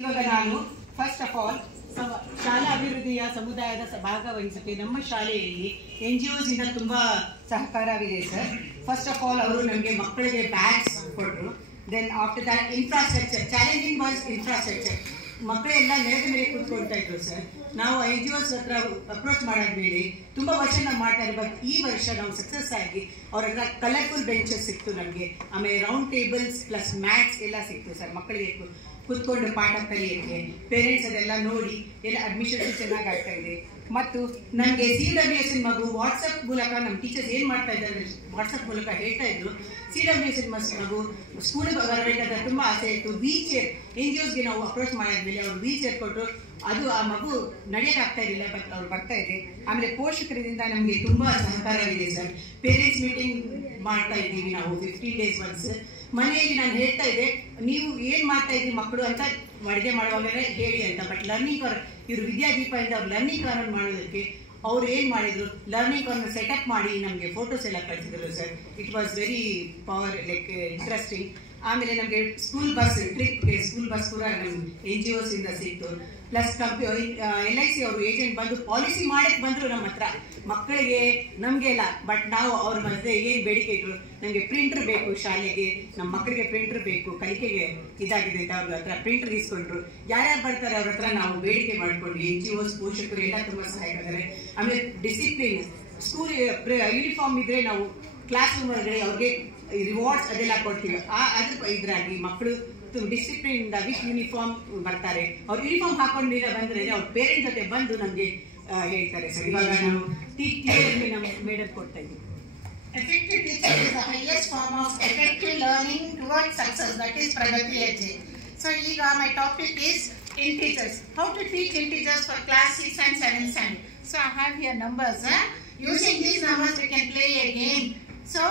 ಇವಾಗ ನಾನು first of all ಶಾಲಾ ಅಭಿವೃದ್ಧಿಯ ಸಮುದಾಯದ ಭಾಗವಹಿಸಕ್ಕೆ ನಮ್ಮ ಶಾಲೆಯಲ್ಲಿ NGOs ಇಂದ ತುಂಬಾ ಸಹಕಾರವಿದೆ ಸರ್. ಫಸ್ಟ್ ಆಫ್ ಆಲ್ ಅವರು ನಮಗೆ ಮಕ್ಕಳಿಗೆ ಬ್ಯಾಗ್ಸ್ ಕೊಟ್ಟರು. Then after that infrastructure, challenging was infrastructure. ಮಕ್ಕಳೆಲ್ಲ ನೆಲದ ಮೇಲೆ ಕೂತ್ಕೊಳ್ತಾ ಇದ್ರು ಸರ್. ನಾವು NGOs ಹತ್ರ ಅಪ್ರೋಚ್ ಮಾಡೋದ್ಮೇಲೆ ತುಂಬಾ ವರ್ಷ ನಾವು ಮಾಡ್ತಾ ಇರೋ, ಬಟ್ ಈ ವರ್ಷ ನಾವು ಸಕ್ಸಸ್ ಆಗಿ ಅವ್ರ ಹತ್ರ ಕಲರ್ಫುಲ್ ಬೆಂಚಸ್ ಸಿಕ್ತು ನಮಗೆ. ಆಮೇಲೆ ರೌಂಡ್ ಟೇಬಲ್ಸ್ ಪ್ಲಸ್ ಮ್ಯಾಟ್ಸ್ ಎಲ್ಲ ಸಿಕ್ತು ಸರ್. ಮಕ್ಕಳಿಗೆ ಕುತ್ಕೊಂಡು ಪಾಠ ಕಲಿಯಕ್ಕೆ ಪೇರೆಂಟ್ಸ್ ಅದೆಲ್ಲ ನೋಡಿ ಎಲ್ಲ ಅಡ್ಮಿಷನ್ಸ್ ಚೆನ್ನಾಗಿ ಆಗ್ತಾ ಇದೆ. ಮತ್ತು ನಮಗೆ CWSN ಮಗು ವಾಟ್ಸಪ್ ಮೂಲಕ ನಮ್ಮ ಟೀಚರ್ಸ್ ಏನು ಮಾಡ್ತಾ ಇದ್ದಾರೆ ವಾಟ್ಸಪ್ ಮೂಲಕ ಹೇಳ್ತಾ ಇದ್ರು. CWSN ಮಗು ಸ್ಕೂಲಿಗೆ ಬರಬೇಕಾದ್ರೆ ತುಂಬ ಆಸೆ ಇತ್ತು. ವೀಲ್ ಚೇರ್ NGOsಗೆ ನಾವು ಅಪ್ರೋಚ್ ಮಾಡಿದ್ಮೇಲೆ ಅವ್ರು ವೀಲ್ ಚೇರ್ ಕೊಟ್ಟರು. ಅದು ಆ ಮಗು ನಡೆಯಕ್ಕೆ ಆಗ್ತಾ ಇರಲಿಲ್ಲ, ಬಟ್ ಅವ್ರು ಬರ್ತಾ ಇದೆ. ಆಮೇಲೆ ಪೋಷಕರಿಂದ ನಮಗೆ ತುಂಬ ಸಹಕಾರವಿದೆ ಸರ್. ಪೇರೆಂಟ್ಸ್ ಮೀಟಿಂಗ್ ಮಾಡ್ತಾ ಇದ್ದೀವಿ ನಾವು 15 days ಒನ್ಸ್. ಮನೆಯಲ್ಲಿ ನಾನು ಹೇಳ್ತಾ ಇದ್ದೆ, ನೀವು ಏನು ಮಾಡ್ತಾ ಇದ್ದೀವಿ ಮಕ್ಕಳು ಅಂತ ಅಡುಗೆ ಮಾಡುವಾಗ ಹೇಳಿ ಅಂತ. ಬಟ್ ಲರ್ನಿಂಗ್ ಇವರು ವಿದ್ಯಾದೀಪದಿಂದ ಅವ್ರು ಲರ್ನಿಂಗ್ ಕಾರ್ನರ್ ಮಾಡೋದಕ್ಕೆ ಅವ್ರು ಏನು ಮಾಡಿದ್ರು, ಲರ್ನಿಂಗ್ ಕಾರ್ನರ್ ಸೆಟಪ್ ಮಾಡಿ ನಮಗೆ ಫೋಟೋಸ್ ಎಲ್ಲ ಕಳಿಸಿದ್ರು sir. It was very like interesting. ಆಮೇಲೆ ನಮಗೆ ಸ್ಕೂಲ್ ಬಸ್ ಟ್ರಿಪ್ಗೆ ಸ್ಕೂಲ್ ಬಸ್ ಕೂಡ ನಮ್ಮ NGOs ಇಂದ ಸಿಕ್ತು. ಪ್ಲಸ್ LIC ಅವರು ಏಜೆಂಟ್ ಬಂದು ಪಾಲಿಸಿ ಮಾಡಕ್ಕೆ ಬಂದರು ನಮ್ಮ ಹತ್ರ. ಮಕ್ಕಳಿಗೆ ನಮಗೆ ಎಲ್ಲ, ಬಟ್ ನಾವು ಅವ್ರ ಮಧ್ಯೆ ಏನು ಬೇಡಿಕೆ ಇದ್ರು, ನಮಗೆ ಪ್ರಿಂಟರ್ ಬೇಕು ಶಾಲೆಗೆ, ನಮ್ಮ ಮಕ್ಕಳಿಗೆ ಪ್ರಿಂಟರ್ ಬೇಕು, ಕಲಿಕೆಗೆ ಇದಾಗಿದೆ ಅಂತ ಅವ್ರ ಹತ್ರ ಪ್ರಿಂಟರ್ ಇಸ್ಕೊಂಡ್ರು. ಯಾರ್ಯಾರು ಬರ್ತಾರೆ ಅವ್ರ ಹತ್ರ ನಾವು ಬೇಡಿಕೆ ಮಾಡ್ಕೊಂಡು NGOs ಪೋಷಕರು ಎಲ್ಲ ತುಂಬ ಸಹಾಯ ಮಾಡಿದ್ದಾರೆ. ಆಮೇಲೆ ಡಿಸಿಪ್ಲಿನ್, ಸ್ಕೂಲ್ ಯೂನಿಫಾರ್ಮ್ ಇದ್ರೆ ನಾವು ಕ್ಲಾಸ್ ರೂಮ್ ಒಳಗಡೆ ಅವ್ರಿಗೆ ರಿವಾರ್ಡ್ಸ್ ಅದೆಲ್ಲ ಕೊಡ್ತೀವಿ. ಅದ್ರ ಇದ್ರಾಗಿ ಮಕ್ಕಳು ಡಿಸಿಪ್ಲಿನ್ ಇಂದ ವಿತ್ ಯೂನಿಫಾರ್ಮ್ ಬರ್ತಾರೆ. ಅವ್ರು ಯೂನಿಫಾರ್ಮ್ ಹಾಕೊಂಡು ಬಂದ್ರೆ ಅವ್ರ ಪೇರೆಂಟ್ಸ್ ಜೊತೆ ಬಂದು ನಮಗೆ ಹೇಳ್ತಾರೆ ಸರ್. ಇವಾಗ ನಾವು ನಮ್ಮ ಮೇಡಮ್ ಕೊಡ್ತಾ ಇದ್ದೀವಿ. Effective teaching is the highest form of effective learning towards success, that is Pragati Edge. So here my topic is integers. How to teach integers for class 6 and 7 standard. So I have here numbers. Using these numbers we can play a game. So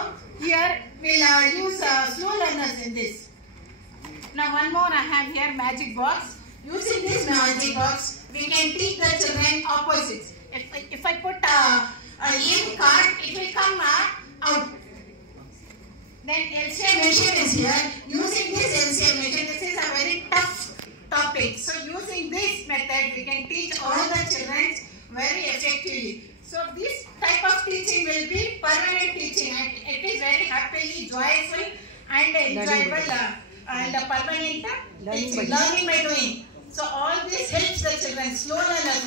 here we'll use slow learners in this. Now one more I have here magic box. Using this magic box we can teach the children opposites. If I put a in card, it will come out. Then LCM machine is here. Using this LCM machine, this is a very tough topic. So using this method we can teach all the children very effectively. So this type of teaching will be permanent teaching, and it is very happily joyful and enjoyable and permanent teaching, learning by doing. So all this helps the children, slow learners.